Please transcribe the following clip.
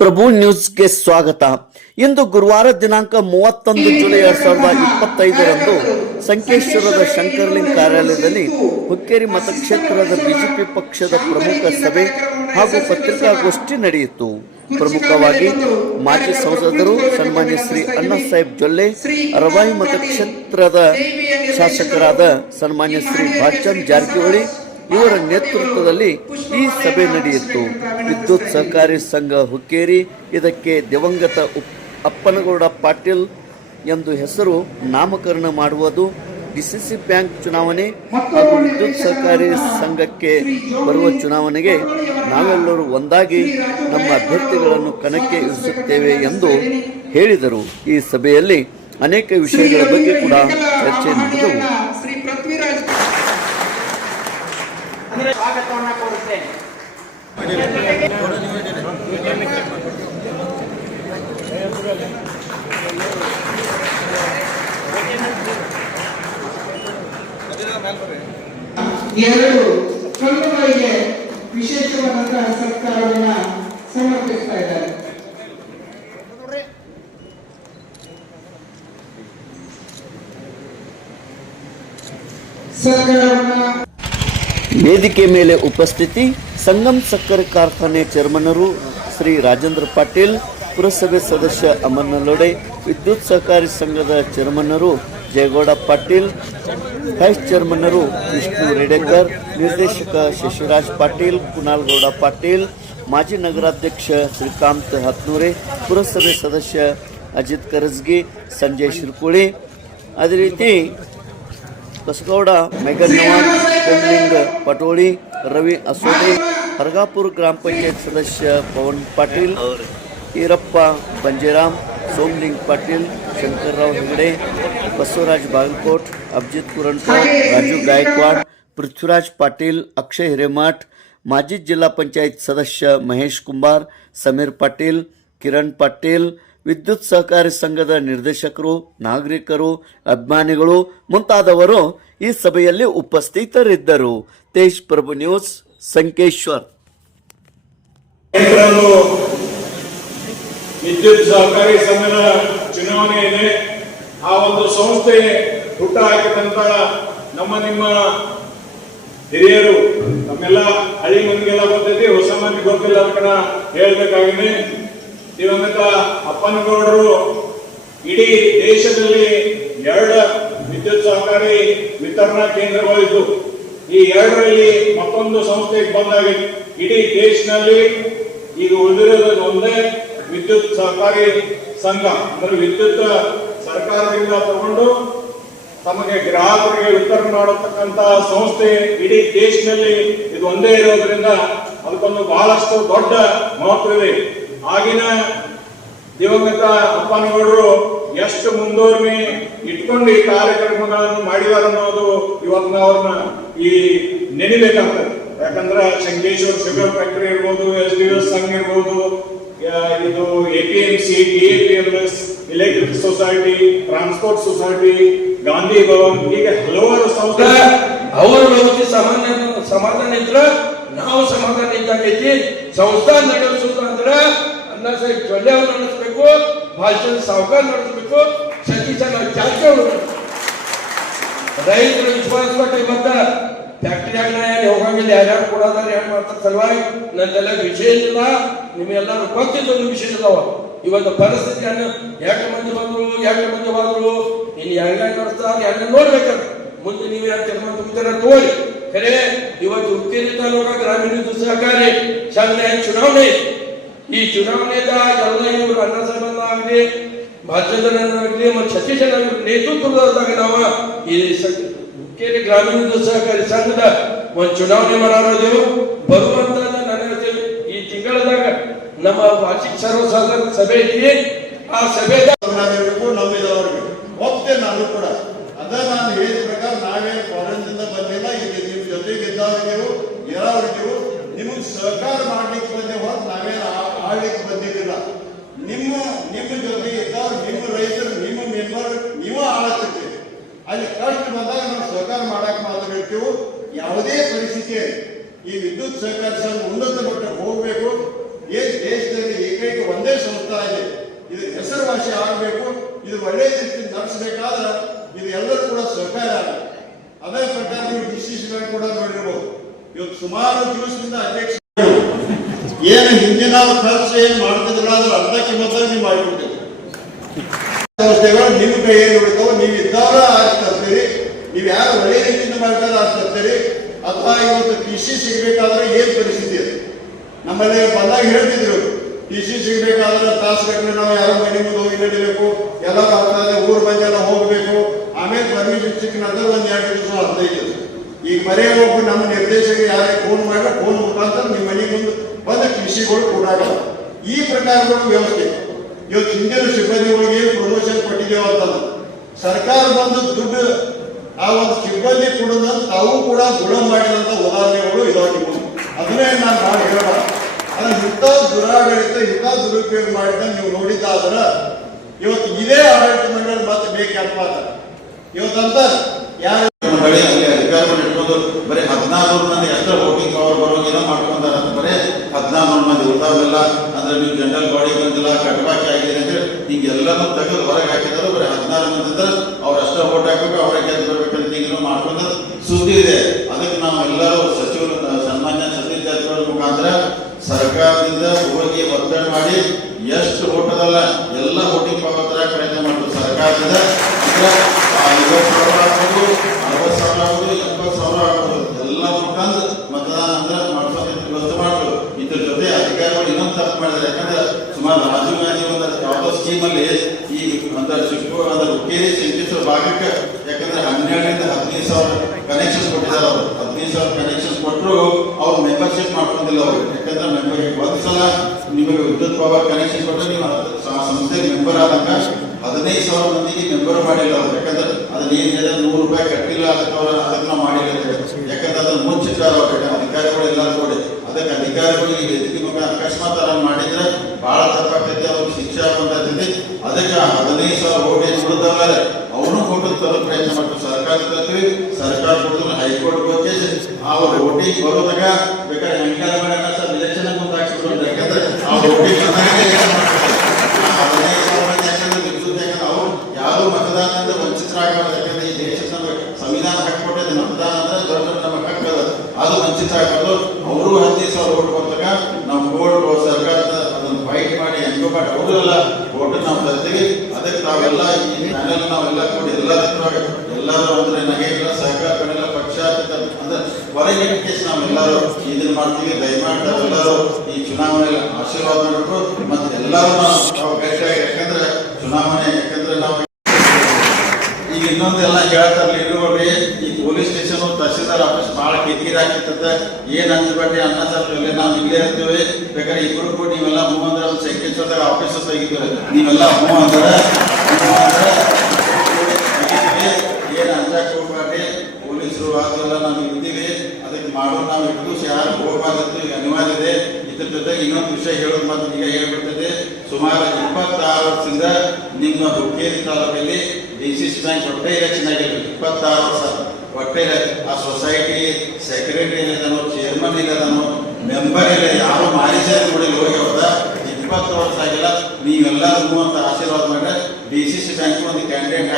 ಪ್ರಭು ನ್ಯೂಸ್ಗೆ ಸ್ವಾಗತ. ಇಂದು ಗುರುವಾರ ದಿನಾಂಕ ಮೂವತ್ತೊಂದು ಜುಲೈ ಎರಡ್ ಸಾವಿರದ ಇಪ್ಪತ್ತೈದರಂದು ಸಂಕೇಶ್ವರದ ಶಂಕರ್ಲಿಂಗ್ ಕಾರ್ಯಾಲಯದಲ್ಲಿ ಹುಕ್ಕೇರಿ ಮತಕ್ಷೇತ್ರದ ಬಿಜೆಪಿ ಪಕ್ಷದ ಪ್ರಮುಖ ಸಭೆ ಹಾಗೂ ಪತ್ರಿಕಾಗೋಷ್ಠಿ ನಡೆಯಿತು. ಪ್ರಮುಖವಾಗಿ ಮಾಜಿ ಸಂಸದರು ಸನ್ಮಾನ್ಯ ಶ್ರೀ ಅಣ್ಣಾ ಸಾಹೇಬ್ ಜೊಲ್ಲೆ ರವಾಯಿ ಮತಕ್ಷೇತ್ರದ ಶಾಸಕರಾದ ಸನ್ಮಾನ್ಯ ಶ್ರೀ ಭಾಚನ್ ಜಾರಕಿಹೊಳಿ ಇವರ ನೇತೃತ್ವದಲ್ಲಿ ಈ ಸಭೆ ನಡೆಯಿತು. ವಿದ್ಯುತ್ ಸಹಕಾರಿ ಸಂಘ ಹುಕ್ಕೇರಿ, ಇದಕ್ಕೆ ದಿವಂಗತ ಅಪ್ಪನಗೌಡ ಪಾಟೀಲ್ ಎಂದು ಹೆಸರು ನಾಮಕರಣ ಮಾಡುವುದು ಡಿಸಿಸಿ ಬ್ಯಾಂಕ್ ಚುನಾವಣೆ ಹಾಗೂ ವಿದ್ಯುತ್ ಸಹಕಾರಿ ಸಂಘಕ್ಕೆ ಬರುವ ಚುನಾವಣೆಗೆ ನಾವೆಲ್ಲರೂ ಒಂದಾಗಿ ನಮ್ಮ ಅಭ್ಯರ್ಥಿಗಳನ್ನು ಕಣಕ್ಕೆ ಇಳಿಸುತ್ತೇವೆ ಎಂದು ಹೇಳಿದರು. ಈ ಸಭೆಯಲ್ಲಿ ಅನೇಕ ವಿಷಯಗಳ ಬಗ್ಗೆ ಕೂಡ ಚರ್ಚೆ ನಡೆದವು ಶ್ರೀ ಪೃಥ್ವಿರಾಜ್ ಅಂದ್ರೆ ಸ್ವಾಗತವನ್ನ ಕೋರುತ್ತೇನೆ. ಎರಡು ವೇದಿಕೆ ಮೇಲೆ ಉಪಸ್ಥಿತಿ, ಸಂಗಮ್ ಸಕ್ಕರೆ ಕಾರ್ಖಾನೆ ಚೇರ್ಮನ್ನರು ಶ್ರೀ ರಾಜೇಂದ್ರ ಪಾಟೀಲ್, ಪುರಸಭೆ ಸದಸ್ಯ ಅಮರ್ನಲೋಡೆ ವಿದ್ಯುತ್ ಸಹಕಾರಿ ಸಂಘದ ಚೇರ್ಮನ್ನರು ಜಯಗೌಡ ಪಾಟೀಲ್, ವೈಸ್ ಚೇರ್ಮನ್ನರು ವಿಷ್ಣು ರೇಡೇಕರ್, ನಿರ್ದೇಶಕ ಶಶಿರಾಜ್ ಪಾಟೀಲ್, ಕುನಾಲ್ಗೌಡ ಪಾಟೀಲ್, ಮಾಜಿ ನಗರಾಧ್ಯಕ್ಷ ಶ್ರೀಕಾಂತ್ ಹತ್ನೂರೆ, ಪುರಸಭೆ ಸದಸ್ಯ ಅಜಿತ್ ಕರಜ್ಗಿ ಸಂಜಯ್ ಶಿರ್ಕುಳಿ. ಅದೇ ರೀತಿ कसकवडा मेघनवाड कोमलिंग पटोळी रवी असोडे हरगापूर ग्रामपंचायत सदस्य पवन पाटील इरप्पा बंजेराम सोमलिंग पाटील शंकरराव हिंगडे बसवराज बागलकोट अभिजित पुरणकर राजू गायकवाड पृथ्वीराज पाटील अक्षय हिरेमठ माजी जिल्हा पंचायत सदस्य महेश कुंभार समीर पाटील किरण पाटील ವಿದ್ಯುತ್ ಸಹಕಾರಿ ಸಂಘದ ನಿರ್ದೇಶಕರು, ನಾಗರಿಕರು, ಅಭಿಮಾನಿಗಳು ಮುಂತಾದವರು ಈ ಸಭೆಯಲ್ಲಿ ಉಪಸ್ಥಿತರಿದ್ದರು. ತೇಜ್ ಪ್ರಭು ನ್ಯೂಸ್, ಸಂಕೇಶ್ವರ್. ವಿದ್ಯುತ್ ಸಹಕಾರಿ ಸಂಘದ ಚುನಾವಣೆ ಇದೆ. ಆ ಒಂದು ಸಂಸ್ಥೆ ಹುಟ್ಟು ಹಾಕಿದಂತ ನಮ್ಮ ನಿಮ್ಮ ಹಿರಿಯರು, ನಮ್ಮೆಲ್ಲ ಹಳಿ ಮಂದಿಗೆಲ್ಲ ಗೊತ್ತೈತಿ ಹೊಸ ಮಂದಿ ಗೊತ್ತಿಲ್ಲ ಅಂತ ಹೇಳ್ಬೇಕಾಗಿದೆ. ದಿವಂಗತ ಅಪ್ಪನಗೌಡರು, ಇಡೀ ದೇಶದಲ್ಲಿ ಎರಡು ವಿದ್ಯುತ್ ಸಹಕಾರಿ ವಿತರಣಾ ಕೇಂದ್ರಗಳಿದ್ದು, ಈ ಎರಡರಲ್ಲಿ ಮತ್ತೊಂದು ಸಂಸ್ಥೆಗೆ ಬಂದಾಗ ಇಡೀ ದೇಶದಲ್ಲಿ ಈಗ ಉಳಿದಿರೋದು ಒಂದೇ ವಿದ್ಯುತ್ ಸಹಕಾರಿ ಸಂಘ. ಅಂದ್ರೆ ವಿದ್ಯುತ್ ಸರ್ಕಾರದಿಂದ ತಗೊಂಡು ತಮಗೆ ಗ್ರಾಹಕರಿಗೆ ವಿತರಣೆ ಮಾಡತಕ್ಕಂತ ಸಂಸ್ಥೆ ಇಡೀ ದೇಶದಲ್ಲಿ ಇದು ಒಂದೇ ಇರೋದ್ರಿಂದ ಅದಕ್ಕೊಂದು ಬಹಳಷ್ಟು ದೊಡ್ಡ ಮಹತ್ವವಿದೆ. ಆಗಿನ ದಿವಂಗತ ಅಪ್ಪನವರು ಎಷ್ಟು ಮುಂದೋರ್ಮೆ ಇಟ್ಕೊಂಡು ಈ ಕಾರ್ಯಕ್ರಮಗಳನ್ನು ಮಾಡಿದಾರ ಅನ್ನೋದು ಇವತ್ತು ಅವ್ರನ್ನ ಈ ನೆನಿಬೇಕಾಗ್ತದೆ. ಯಾಕಂದ್ರೆ ಶಂಕೇಶ್ವರ ಶುಗರ್ ಫ್ಯಾಕ್ಟರಿ ಇರ್ಬೋದು ಎಸ್ ಡಿ ಎಸ್ ಸಂಘ ಇರ್ಬೋದು ಇದು A P M C D A P M S electric society transport society Gandhi Bhavan, ಹೀಗೆ ಹಲವಾರು ಸಂಸ್ಥೆ ಅವರು ಸಮಾನ ಸಮಾಧಾನ ಇದ್ರ ನಾವು ಸಮಾಧಾನ ಇದ್ದಾಗೈತಿ. ಸಂಸ್ಥಾನ ನಡೆಸೋದು ಅಂದ್ರ ಅಣ್ಣ ಸಾಹೇಬ್ ಜೊಲ್ಲೆ ಅವ್ರು ನಡೆಸ್ಬೇಕು ಭಾಷಣ ಸಾವುಕಾರ ನಡೆಸ್ಬೇಕು ಸತೀಶ್ ಜಾರಕಿಹೊಳಿ ರೈತರು ವಿಶ್ವಾಸ ಪಟ್ಟು ಇವತ್ತ ಫ್ಯಾಕ್ಟ್ರಿಯಾಗ ನಾ ಏನ್ ಹೋಗಂಗಿಲ್ಲ ಯಾರ್ಯಾರು ಕೊಡೋದಾರ ಏನ್ ಮಾಡ್ತಾರ ಸಲುವಾಗಿ ನಂದೆಲ್ಲ ವಿಷಯ ಇಲ್ಲ ನಿಮ್ಗೆಲ್ಲರೂ ಗೊತ್ತಿದ್ದು ಒಂದು ವಿಷಯ ಇದಾವ ಇವತ್ತು ಪರಿಸ್ಥಿತಿ ಯಾಕೆ ಮಂದಿ ಬಂದ್ರು ಯಾಕೆ ಮಂದಿ ಬಂದ್ರು ಇನ್ನು ಹೆಂಗ ನಡೆಸ್ತಾರ ಹೆಂಗ ನೋಡ್ಬೇಕಂತ ಮುಂದೆ ನೀವು ಯಾಕೆ ತೀರ್ಮಾನ ತಗೋತೀರ ತೋರಿ ಖರೆ ಇವತ್ತು ಉತ್ತೇಜ ತಾಲೂಕ ಗ್ರಾಮೀಣ ವಿದ್ಯುತ್ ಸಹಕಾರಿ ಸಂಘ ಚುನಾವಣೆ ಐತಿ. ಈ ಚುನಾವಣೆದಾಗ ಎಲ್ಲ ಇವರು ಅನ್ನ ಸಂಬಂಧ ಆಗಲಿ ಭಾರತದನ್ನಾಗಲಿ ಮತ್ತು ಸತೀಶನ ನೇತೃತ್ವದಾಗ ನಾವು ಈ ಮುಖ್ಯ ಗ್ರಾಮೀಣ ಸಹಕಾರಿ ಸಂಘದ ಒಂದು ಚುನಾವಣೆ ಮಾಡೋದೇವು ಬರುವಂತ ನನಗೆ ಈ ತಿಂಗಳದಾಗ ನಮ್ಮ ವಾರ್ಷಿಕ ಸರ್ವಸಾಧಾರಣ ಸಭೆ ಐತಿ. ಆ ಸಭೆ ನಮ್ಮಿದವರಿಗೆ ಒಪ್ತೇನೆ ನಾನು ಕೂಡ. ಅದ ನಾನು ಹೇಳಿದ ಪ್ರಕಾರ ನಾವೇ ಫಾರಿನ್ದಿಂದ ಬಂದಿಲ್ಲ. ಇಲ್ಲಿ ನಿಮ್ಮ ಜೊತೆಗೆ ಇದ್ದವರಿಗೆವು ಇರೋರಿಗೆವು ನಿಮಗೆ ಸಹಕಾರ ಮಾಡ್ಲಿಕ್ಕೆ ಬಂದೆ ಹೊರತು ನಾವೇನು ಆಳ್ಲಿಕ್ಕೆ ಬಂದಿರಲಿಲ್ಲ ನಿಮ್ಮ ನಿಮ್ಮ ಜೊತೆ ಇದ್ದವ್ರು ನಿಮ್ಮ ರೈತರು, ನಿಮ್ಮ ಮೆಂಬರ್ ನೀವು ಆಳತ್ತೀರಿ ಅಲ್ಲಿ ಕಷ್ಟ ಬಂದಾಗ ನಾವು ಸಹಕಾರ ಮಾಡಕ್ ಮಾತ್ರ ಇರ್ತೀವಿ ಯಾವುದೇ ಪರಿಸ್ಥಿತಿ ಈ ವಿದ್ಯುತ್ ಸಹಕಾರ ಸಂಘ ಉನ್ನತ ಮಟ್ಟಕ್ಕೆ ಹೋಗ್ಬೇಕು. ದೇಶದಲ್ಲಿ ಏಕೈಕ ಒಂದೇ ಸಂಸ್ಥಾ ಇದೆ ಇದು ಹೆಸರುವಾಸಿ ಆಗಬೇಕು. ಇದು ಒಳ್ಳೆ ರೀತಿ ನಡೆಸಬೇಕಾದ್ರೆ ಇದು ಎಲ್ಲರೂ ಕೂಡ ಸಹಕಾರ ಅದೇ ಪ್ರಕಾರ ನೀವು ಡಿಸಿಷನ್ ಕೂಡ ನೋಡಿರ್ಬೋದು ಇವತ್ತು ಸುಮಾರು ದಿವಸದಿಂದ ಅಧ್ಯಕ್ಷ ಏನು ಹಿಂದಿನ ಖರ್ಚು ಏನು ಮಾಡ್ತಿದ್ರಲ್ಲ ಅದ್ರ ಅರ್ಧಕ್ಕೆ ಮೊದಲು ನೀವು ಮಾಡಿಕೊಡ್ತೀವಿ ಸಂಸ್ಥೆಗಳು ನಿಮ್ಮ ಕೈಯಲ್ಲಿ ಉಳಿತಾವ ನೀವು ಇದ್ದವರ ತರ್ತೀರಿ ನೀವು ಯಾರು ಒಳ್ಳೆ ರೀತಿಯಿಂದ ಮಾಡ್ತಾರ ತರ್ತೀರಿ ಅಥವಾ ಇವತ್ತು ಟಿ ಸಿ ಸಿಗ್ಬೇಕಾದ್ರೆ ಏನ್ ಪರಿಸ್ಥಿತಿ ಅದು? ನಮ್ಮಲ್ಲಿ ಬಂದಾಗ ಹೇಳ್ತಿದ್ರು, ಟಿ ಸಿ ಸಿಗ್ಬೇಕಾದ್ರೆ ತಾಸುಗಟ್ಟಲೆ ನಾವು ಯಾರೋ ಮನೆ ಮುಂದೆ ಹೋಗಿ ಎಲ್ಲ ಆಗ್ತದೆ ಊರ್ ಮಂದಿ ಎಲ್ಲ ಹೋಗ್ಬೇಕು, ಆಮೇಲೆ ಪರ್ಮಿಷನ್ ಸಿಕ್ಕ ನಂತರ ಒಂದ್ ಎರಡು ದಿವಸ ಹದಿನೈದು ಈಗ ಬರೇ ಒಬ್ಬ ನಮ್ಮ ನಿರ್ದೇಶಕ ಯಾರೇ ಫೋನ್ ಮಾಡಿದ್ರೆ ಫೋನ್ ಮುಖಾಂತರ ನಿಮ್ಮ ಮನೆಗೆ ಮುಂದೆ ಬಂದ ಕೃಷಿಗಳು ಕೂಡಾಗಲ್ಲ ಈ ಪ್ರಕಾರಗಳು ವ್ಯವಸ್ಥೆ. ಇವತ್ತು ಹಿಂದಿನ ಸಿಬ್ಬಂದಿಗಳಿಗೆ ಪ್ರಮೋಷನ್ ಕೊಟ್ಟಿದ್ದೇವೆ ಅಂತಂದ್ರೆ, ಸರ್ಕಾರ ಬಂದು ದುಡ್ಡು, ಆ ಒಂದು ಸಿಬ್ಬಂದಿ ಕೊಡೋದ ತಾವು ಕೂಡ ಗುಣ ಮಾಡಿದಂತ ಉದಾಹರಣೆಗಳು ಇದಾವೆ ಅದನ್ನೇ ನಾನು ನಾನು ಹೇಳ ಅದ್ರ ಇಂಥ ದುರಾಡಳಿತ, ಇಂಥ ದುರುಪಯೋಗ ಮಾಡಿದ ನೀವು ನೋಡಿದ್ದಾದ್ರೆ, ಇವತ್ತು ಇದೇ ಆಡಳಿತ ಮಂಡಳಿ ಮತ್ತೆ ಬೇಕಪ್ಪ ಇವತ್ತಂತ ಯಾರು ಅಧಿಕಾರಿಗಳು ಇಟ್ಕೊಂಡು ಬರೀ ಹದಿನಾರು ಮಂದಿ ಎಷ್ಟೋ ವೋಟಿಂಗ್ ಪವರ್ ಬರೋಂಗಿಲ್ಲ ಮಾಡ್ಕೊಂಡಾರ ಬರೀ ಹದಿನಾರು ಮಂದಿ ಉಳ್ದಾವೆಲ್ಲ ಅಂದ್ರೆ ನೀವು ಜನರಲ್ ಬಾಡಿ ಬಂದಿಲ್ಲ, ಕಟ್ಬಾಕಿ ಆಗಿದೆ ಅಂದ್ರೆ ಹಿಂಗೆಲ್ಲನೂ ತೆಗೆದು ಹೊರಗೆ ಹಾಕಿದ್ರು ಬರೀ ಹದಿನಾರು ಮಂದಿ ಅಂದ್ರೆ ಅವ್ರು ಅಷ್ಟೇ ವೋಟ್ ಹಾಕ್ಬೇಕು, ಅವ್ರ ಗೆದ್ದು ಬರ್ಬೇಕಂತ ಹಿಂಗೆ ಮಾಡ್ಕೊಂಡ ಸುದ್ದಿ ಇದೆ. ಅದಕ್ಕೆ ನಾವು ಎಲ್ಲರೂ ಸಚಿವರು ಸನ್ಮಾನ್ಯ ಸತೀಶ್ ಜಾರಕಿಹೊಳಿ ಮುಖಾಂತರ ಸರ್ಕಾರದಿಂದ ಹೋಗಿ ಒತ್ತಡ ಮಾಡಿ ಎಷ್ಟು ಓಟದಲ್ಲ ಎಲ್ಲ ವೋಟಿಂಗ್ ಪವರ್ ಪ್ರಯತ್ನ ಮಾಡ್ತೀವಿ ಸರ್ಕಾರದಿಂದ ಅಂದ್ರೆ ಆ ಐವತ್ತು ಸಾವಿರ ಆಗ್ಬೋದು ಅರವತ್ತು ಸಾವಿರ ಆಗ್ಬೋದು ಎಪ್ಪತ್ತು ಸಾವಿರ ಆಗ್ಬೋದು ಎಲ್ಲ ಮುಖಾಂತರ ಮತದಾನ ಅಂದ್ರೆ ಮಾಡ್ಸೋಕೆ ವ್ಯವಸ್ಥೆ ಮಾಡ್ಬೋದು ಇದ್ರ ಜೊತೆ ಅಧಿಕಾರಿಗಳು ಇನ್ನೊಂದು ತಪ್ಪು ಮಾಡಿದ್ದಾರೆ. ಯಾಕಂದ್ರೆ ಸುಮಾರು ರಾಜೀವ್ ಗಾಂಧಿ ಒಂದು ಯಾವುದೋ ಸ್ಕೀಮ್ ಅಲ್ಲಿ ಈ ಅಂತ ಶಿಕ್ಷು ಅಂದ್ರೆ ಹುಕ್ಕೇರಿ ಶಂಕೇಶ್ವರ ಭಾಗಕ್ಕೆ ಯಾಕಂದ್ರೆ ಹನ್ನೆರಡರಿಂದ ಹದಿನೈದು ಸಾವಿರ ಕನೆಕ್ಷನ್ಸ್ ಕೊಟ್ಟಿದ್ದಾರೆ ಅವರು. ಹದಿನೈದು ಸಾವಿರ ಕನೆಕ್ಷನ್ಸ್ ಕೊಟ್ಟರು ಅವ್ರು ಮೆಂಬರ್ಶಿಪ್ ಮಾಡ್ಕೊಂಡಿಲ್ಲ ಅವರು. ಯಾಕಂದ್ರೆ ಮೆಂಬರ್ ಒಂದು ಸಲ ನಿಮಗೆ ವಿದ್ಯುತ್ ಪವರ್ ಕನೆಕ್ಷನ್ ಕೊಟ್ಟರೆ ನೀವು ಆ ಸಂಸ್ಥೆ ಮೆಂಬರ್ ಆದಾಗ ಹದಿನೈದು ಸಾವಿರ ಮಂದಿಗೆ ಮೆಂಬರ್ ಮಾಡಿಲ್ಲ ಅವರು. ಯಾಕಂದ್ರೆ ಅದನ್ನ ಏನಿದೆ ನೂರು ರೂಪಾಯಿ ಕಟ್ಟಿಲ್ಲ, ಅದಕ್ಕೆ ಅದನ್ನ ಮಾಡಿಲ್ಲ. ಯಾಕಂದ್ರೆ ಅದನ್ನ ಮುಚ್ಚಿಟ್ಟಾರ ಅವ್ರು. ಅಧಿಕಾರಿಗಳು ಎಲ್ಲರೂ ನೋಡಿ. ಅದಕ್ಕೆ ಅಧಿಕಾರಿಗಳಿಗೆ ವೇದಿಕೆ ಮುಖ ಅಕಸ್ಮಾತ್ ಅದನ್ನ ಮಾಡಿದ್ರೆ ಬಹಳ ತಪ್ಪಾಗ್ತೈತಿ, ಅವ್ರಿಗೆ ಶಿಕ್ಷೆ ಬಂದೈತಿ ಅದಕ್ಕೆ ಹದಿನೈದು ಸಾವಿರ ಓಟಿ ಉಳಿದವಲ್ಲ ಅವನು ಕೊಟ್ಟು ತರೋ ಪ್ರಯತ್ನ ಮಾಡ್ತಾರೆ. ಸರ್ಕಾರ ತರ್ತೀವಿ, ಸರ್ಕಾರ ಕೋರ್ಟ್ ಹೈಕೋರ್ಟ್ ಹೋಗಿ ಅವ್ರ ವೋಟಿಂಗ್ ಬರೋದಾಗ ಬೇಕಾದ್ರೆ ಹೆಂಗಾರ ಮಾಡೋಣ ಸರ್, ವಿಲಕ್ಷಣ ಮುಂದೆ ಹಾಕ್ಸ್ಬಿಡೋದು ಯಾಕಂದ್ರೆ ಅವ್ರು ಯಾರು ಮತದಾನದಿಂದ ವಂಚಿತರಾಗಬಾರ್ದು ಯಾಕಂದ್ರೆ ಈ ಸಂವಿಧಾನ ಹಾಕಿಕೊಟ್ಟಿದೆ ಮತದಾನ ಅಂದ್ರೆ ದೊಡ್ಡ ನಮ್ಮ ಹಕ್ಕದ ಅದು. ವಂಚಿತ ಆಗಬಾರ್ದು ಅವರು ಹದಿನೈದು ಸಾವಿರ ಓಟ್ ಕೊಡ್ತಾಗ ನಾವು ಕೋರ್ಟ್ ಸರ್ಕಾರದ ಅದನ್ನು ಫೈಟ್ ಮಾಡಿ ಹೆಂಗೋ ಮಾಡಿ ಅವರು ಎಲ್ಲ ಓಟ್ ನಾವು ತರ್ತೀವಿ ಅದಕ್ಕೆ ನಾವೆಲ್ಲ ಈ ಪ್ಯಾನೆಲ್ ನಾವೆಲ್ಲ ಕೂಡಿ ಎಲ್ಲ ಎಲ್ಲರೂ ಅಂದ್ರೆ ನಗೆಲ್ಲ ಸಹಕಾರ ಕಡೆಲ್ಲ ಪಕ್ಷಾತೀತ ಅಂದ್ರೆ ಹೊರಗೆ ಕೇಸ್ ನಾವೆಲ್ಲರೂ ಇದನ್ನ ಮಾಡ್ತೀವಿ ದಯಮಾಡಿ ನಾವೆಲ್ಲರೂ ಈ ಚುನಾವಣೆಯಲ್ಲಿ ಆಶೀರ್ವಾದ ಮಾಡಬೇಕು ಮತ್ತೆ ಎಲ್ಲರೂ ನಾವು ಯಾಕಂದ್ರೆ ಚುನಾವಣೆ, ಯಾಕಂದ್ರೆ ನಾವು ಈಗ ಇನ್ನೊಂದೆಲ್ಲ ಹೇಳ್ತಾರೆ ಇರುವಲ್ಲಿ ಈ ಪೊಲೀಸ್ ಸ್ಟೇಷನ್ ತಹಸೀಲ್ದಾರ್ ಆಫೀಸ್ ಬಹಳ ಕಿರಿಕಿರಿ ಆಗ್ತಿರ್ತದೆ ಏನ್ ಅಂದ್ಬೇಡ್ರಿ ಅನ್ನ ಸರ್ಲಿ ನಾವು ಇಲ್ಲೇ ಇರ್ತೀವಿ. ಬೇಕಾದ್ರೆ ಇಬ್ರು ಕೂಡ ನೀವೆಲ್ಲ ಹ್ಞೂ ಅಂದ್ರೆ ಒಂದು ಆಫೀಸ್ ತೆಗಿತೀವಿ ನೀವೆಲ್ಲ ಹ್ಞೂ ಅಂದ್ರೆ. ಏನ್ ಅಂಜಾಕ್ ಹೋಗ್ಬೇಡ್ರಿ ಪೊಲೀಸರು ನಾವು ಇದ್ದೀವಿ. ಅದಕ್ಕೆ ಮಾಡೋ ನಾವು ಇಟ್ಟು ಯಾರು ಹೋಗ್ಬಾರ್ದು. ಅನಿವಾರ್ಯ ಇದೆ. ಇದ್ರ ಇನ್ನೊಂದು ವಿಷಯ ಹೇಳೋದು ಮಾತ್ರ ಈಗ ಹೇಳ್ಬಿಡ್ತದೆ ಸುಮಾರು ಇಪ್ಪತ್ತಾರು ವರ್ಷದಿಂದ ನಿಮ್ಮ ಹುಕ್ಕೇರಿ ತಾಲೂಕಲ್ಲಿ ಡಿ ಸಿ ಸಿ ಬ್ಯಾಂಕ್ ಹೊಟ್ಟೆ ಎಲೆಕ್ಷನ್ ಆಗಿರ್ಬೇಕು. ಇಪ್ಪತ್ತಾರು ವರ್ಷ. ಹೊಟ್ಟೆ ಆ ಸೊಸೈಟಿ ಸೆಕ್ರೆಟರಿ ಇಲ್ಲದನು ಚೇರ್ಮನ್ ಇಲ್ಲದನು ಮೆಂಬರ್ ಇಲ್ಲ ಯಾರು ಮಾರಿಸೇ ನೋಡಿ ಹೋಗಿ ಹೋದ ಇಪ್ಪತ್ತು ವರ್ಷ ಆಗಿಲ್ಲ. ನೀವೆಲ್ಲರೂ ಅಂತ ಆಶೀರ್ವಾದ ಮಾಡಿದ್ರೆ ಡಿ ಸಿ ಸಿ ಬ್ಯಾಂಕ್ ಒಂದು ಕ್ಯಾಂಡಿಡೇಟ್